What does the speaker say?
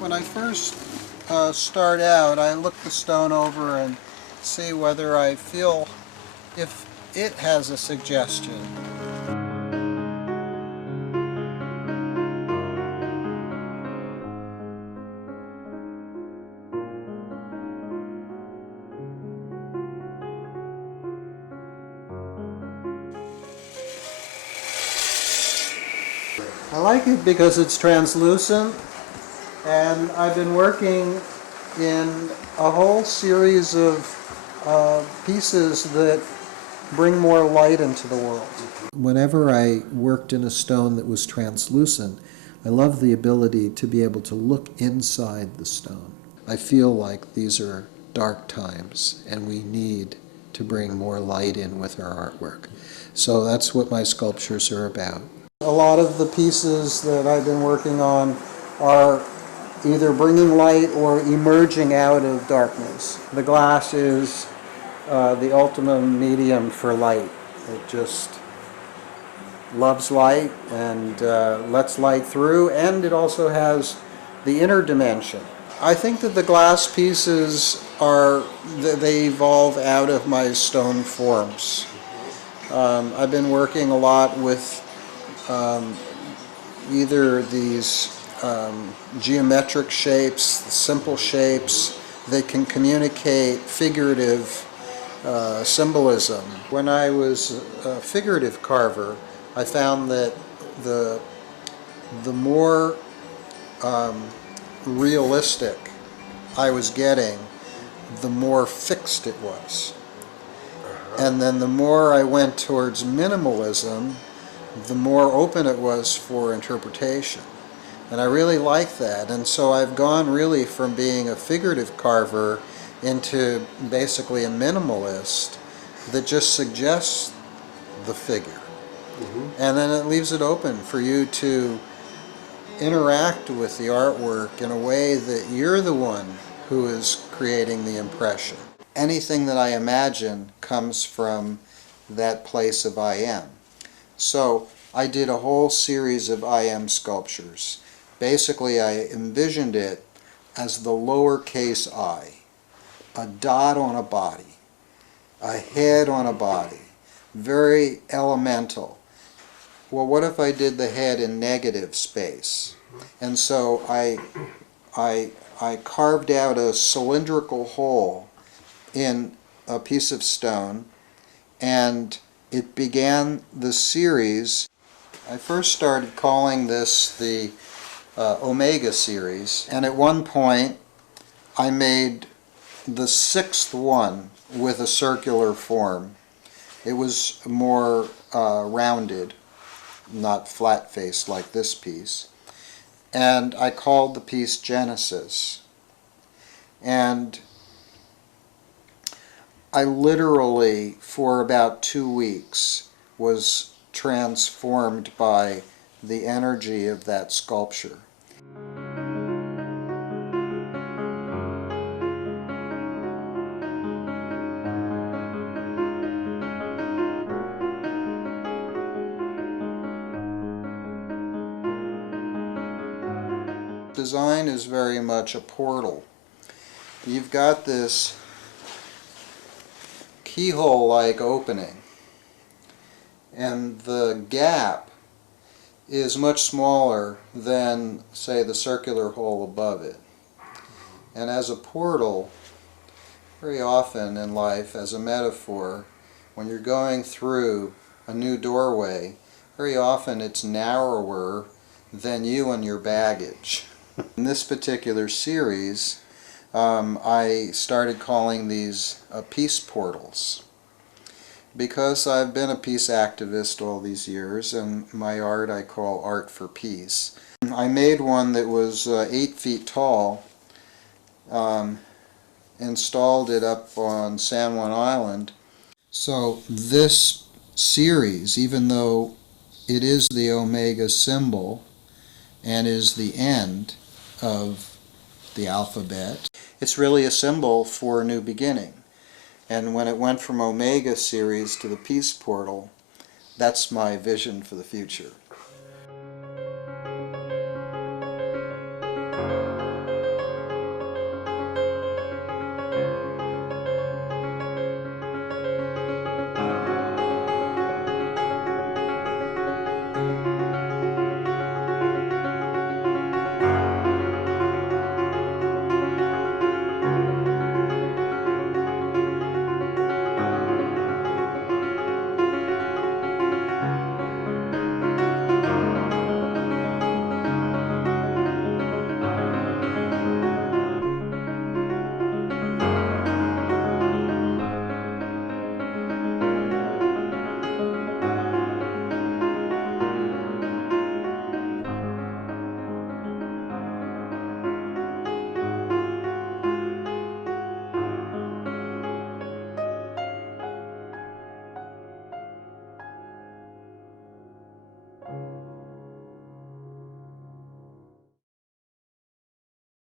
When I first start out, I look the stone over and see whether I feel if it has a suggestion. I like it because it's translucent, and I've been working in a whole series of pieces that bring more light into the world. Whenever I worked in a stone that was translucent, I love the ability to be able to look inside the stone. I feel like these are dark times and we need to bring more light in with our artwork. So that's what my sculptures are about. A lot of the pieces that I've been working on are either bringing light or emerging out of darkness. The glass is the ultimate medium for light. It just loves light and lets light through, and it also has the inner dimension. I think that the glass pieces they evolve out of my stone forms. I've been working a lot with either these geometric shapes, simple shapes that can communicate figurative symbolism. When I was a figurative carver, I found that the more realistic I was getting, the more fixed it was. And then the more I went towards minimalism, the more open it was for interpretation. And I really like that. And so I've gone really from being a figurative carver into basically a minimalist that just suggests the figure. And then it leaves it open for you to interact with the artwork in a way that you're the one who is creating the impression. Anything that I imagine comes from that place of I am. So I did a whole series of I am sculptures. Basically, I envisioned it as the lowercase I, a dot on a body, a head on a body, very elemental. Well, what if I did the head in negative space? And so I carved out a cylindrical hole in a piece of stone, and it began the series. I first started calling this the Omega series, and at one point I made the sixth one with a circular form. It was more rounded, not flat-faced like this piece, and I called the piece Genesis. And I literally, for about 2 weeks, was transformed by the energy of that sculpture. Design is very much a portal. You've got this keyhole-like opening, and the gap is much smaller than, say, the circular hole above it. And as a portal, very often in life, as a metaphor, when you're going through a new doorway, very often it's narrower than you and your baggage. In this particular series, I started calling these peace portals, because I've been a peace activist all these years, and my art I call Art for Peace. I made one that was 8 feet tall, installed it up on San Juan Island. So this series, even though it is the Omega symbol and is the end of the alphabet, it's really a symbol for a new beginning. And when it went from Omega series to the Peace Portal, that's my vision for the future.